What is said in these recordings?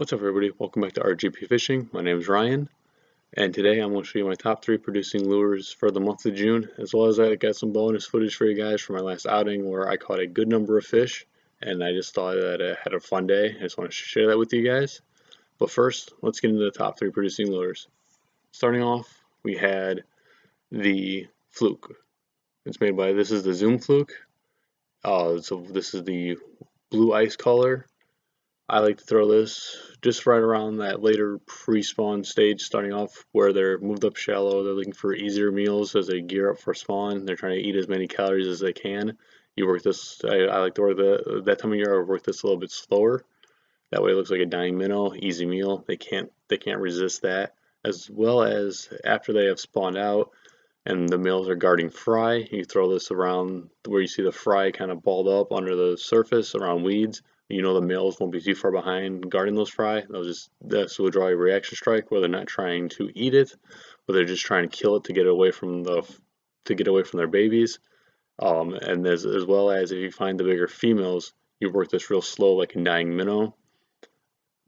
What's up everybody, welcome back to RGP Fishing. My name is Ryan, and today I'm going to show you my top 3 producing lures for the month of June, as well as I got some bonus footage for you guys from my last outing where I caught a good number of fish, and I just thought that I had a fun day. I just want to share that with you guys. But first, let's get into the top 3 producing lures. Starting off, we had the Fluke. It's made by, this is the Zoom Fluke. So this is the blue ice color. I like to throw this just right around that later pre-spawn stage, starting off where they're moved up shallow. They're looking for easier meals as they gear up for spawn. They're trying to eat as many calories as they can. You work this, I like to work that time of year. I work this a little bit slower. That way it looks like a dying minnow, easy meal. They can't resist that. As well as after they have spawned out and the males are guarding fry, you throw this around where you see the fry kind of balled up under the surface around weeds. You know the males won't be too far behind guarding those fry. This will draw a reaction strike where they're not trying to eat it, but they're just trying to kill it to get away from their babies. And as well as if you find the bigger females, you work this real slow like a dying minnow.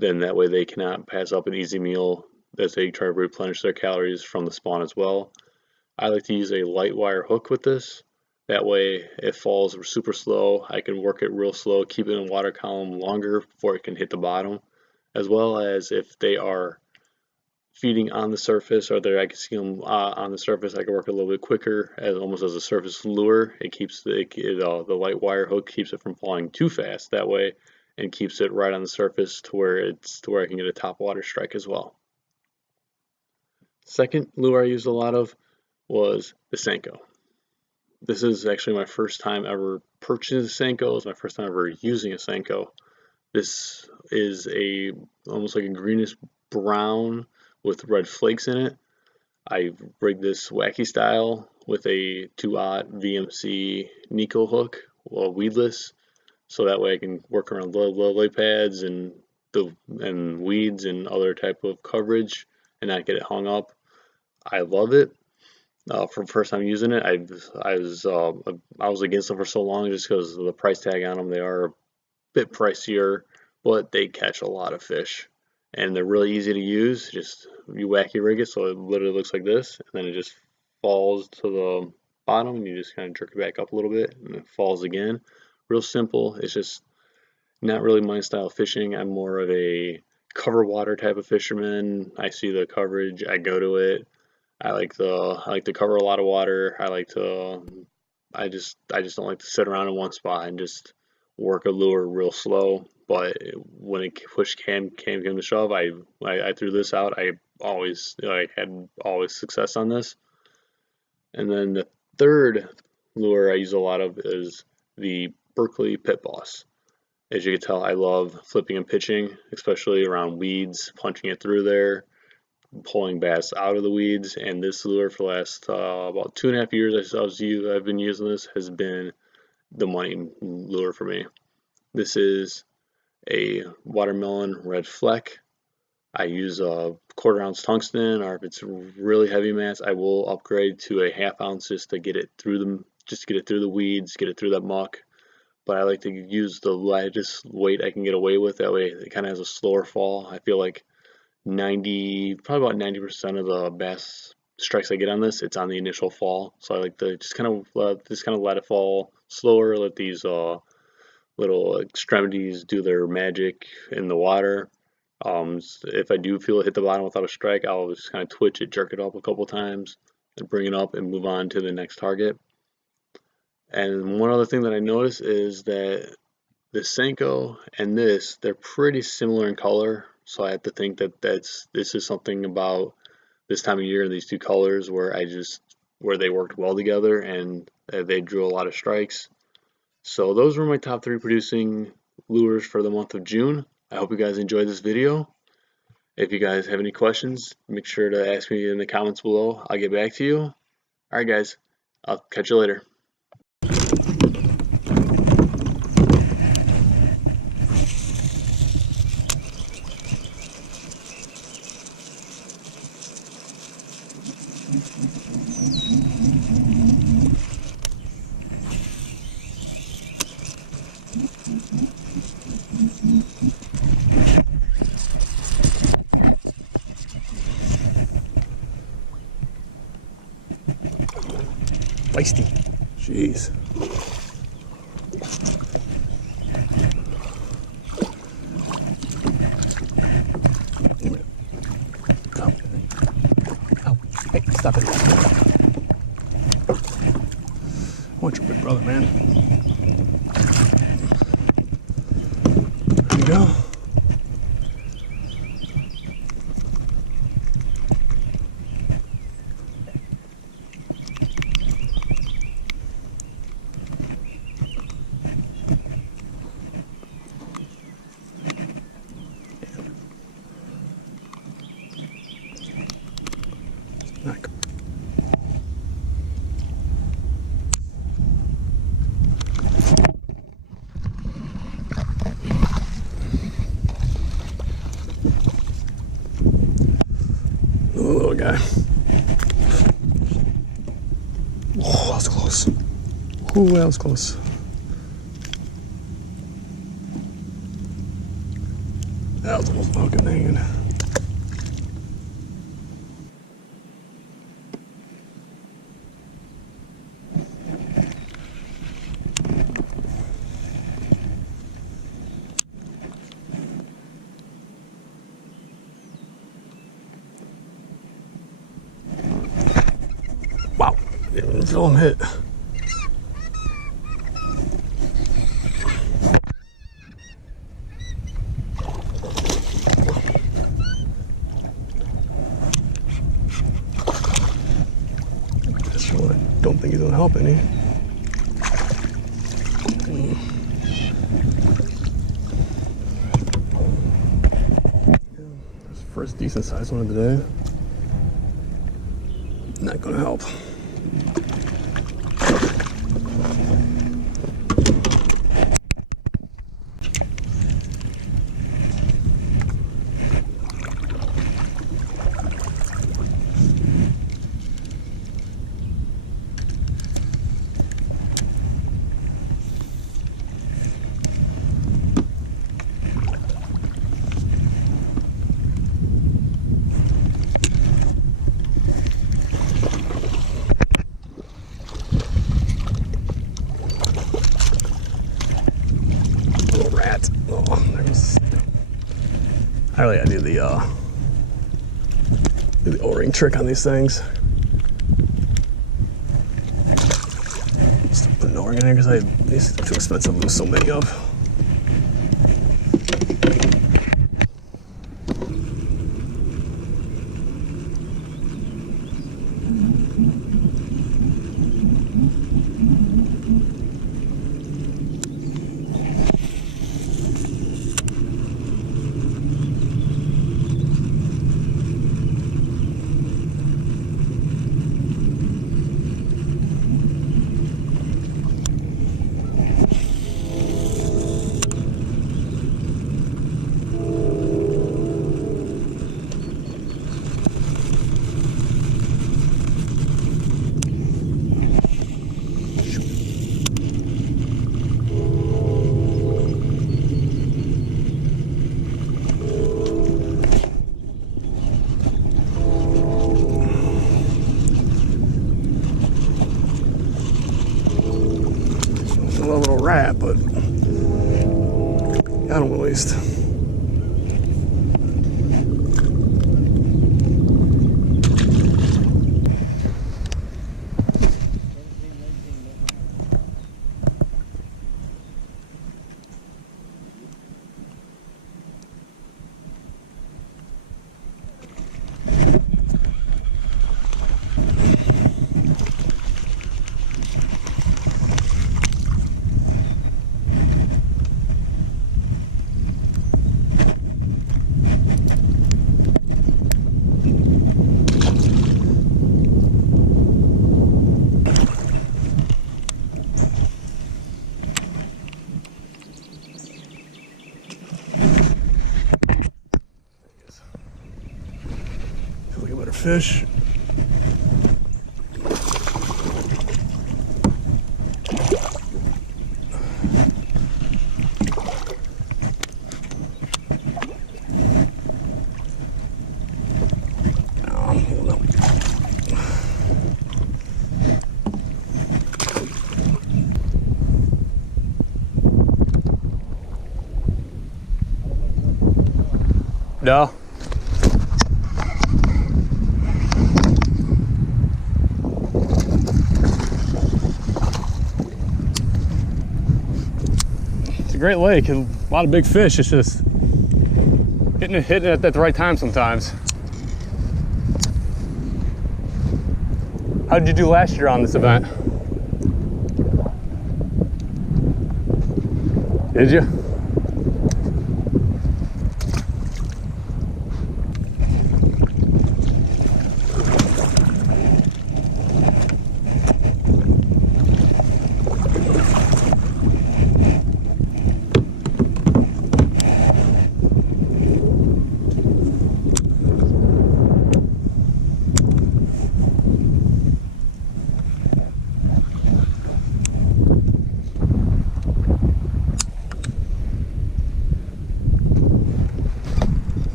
Then that way they cannot pass up an easy meal as they try to replenish their calories from the spawn as well. I like to use a light wire hook with this. That way it falls super slow. I can work it real slow, keep it in water column longer before it can hit the bottom. As well as if they are feeding on the surface or I can see them on the surface, I can work a little bit quicker almost as a surface lure. It keeps the light wire hook keeps it from falling too fast that way and keeps it right on the surface to where I can get a top water strike as well. Second lure I used a lot of was the Senko. This is actually my first time ever purchasing a Senko. It's my first time ever using a Senko. This is almost like a greenish brown with red flakes in it. I rigged this wacky style with a 2/0 VMC Nico hook, weedless, so that way I can work around lily pads and weeds and other type of coverage and not get it hung up. I love it. For the first time using it, I was against them for so long just because of the price tag on them. They are a bit pricier, but they catch a lot of fish, and they're really easy to use. Just you wacky rig it so it literally looks like this, and then it just falls to the bottom, and you just kind of jerk it back up a little bit, and it falls again. Real simple. It's just not really my style of fishing. I'm more of a cover water type of fisherman. I see the coverage, I go to it. I like to cover a lot of water. I just don't like to sit around in one spot and just work a lure real slow. But when it push came to shove, I threw this out. I had always success on this. And then the third lure I use a lot of is the Berkley Pit Boss. As you can tell, I love flipping and pitching, especially around weeds, punching it through there, pulling bass out of the weeds. And this lure for the last about 2.5 years I've been using this has been the money lure for me. This is a watermelon red fleck. I use a 1/4 ounce tungsten, or if it's really heavy mass, I will upgrade to a 1/2 ounce just to get it through the weeds, get it through that muck. But I like to use the lightest weight I can get away with. That way it kind of has a slower fall. I feel like probably about 90% of the bass strikes I get on this, it's on the initial fall. So I like to just kind of let it fall slower, let these little extremities do their magic in the water. If I do feel it hit the bottom without a strike, I'll just kind of twitch it, jerk it up a couple times, and bring it up and move on to the next target. And one other thing that I noticed is that the Senko and they're pretty similar in color. So I have to think that this is something about this time of year and these two colors where they worked well together and they drew a lot of strikes. So those were my top 3 producing lures for the month of June. I hope you guys enjoyed this video. If you guys have any questions, make sure to ask me in the comments below. I'll get back to you. Alright guys, I'll catch you later. feisty. Jeez. Come. Oh, hey, stop it. I want your big brother, man. There you go. Like. Little guy. Oh, that was close. Ooh, that was close. That was almost fucking hanging. Wow, didn't throw him hit. This one, I don't think he's gonna help any. First decent sized one of the day. Not gonna help. Rat. Oh, there goes. I really gotta do the O-ring trick on these things. Just put an O-ring in there because these are too expensive to lose so many of. A little rat, but got him at least. Feel like a better fish. No. It's a great lake and a lot of big fish. It's just hitting it at the right time sometimes. How did you do last year on this event? Did you?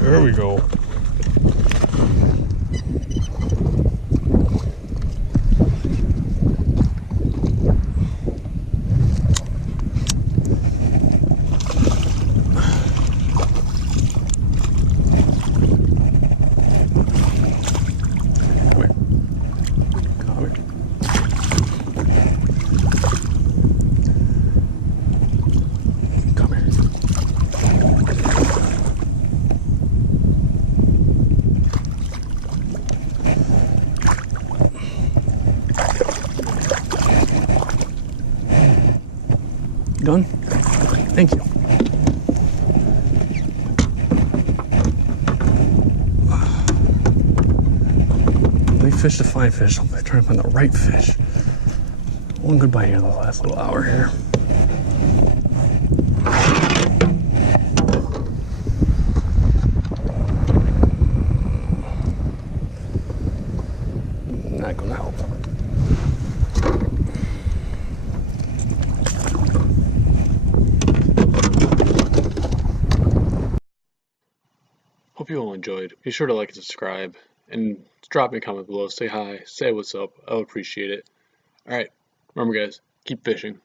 There we go. Done? Thank you. They fish to find fish. I'm trying to find the right fish. One good bite here in the last little hour here. Not gonna help. Hope you all enjoyed. Be sure to like and subscribe, and drop me a comment below. Say hi, say what's up. I would appreciate it. Alright, remember guys, keep fishing.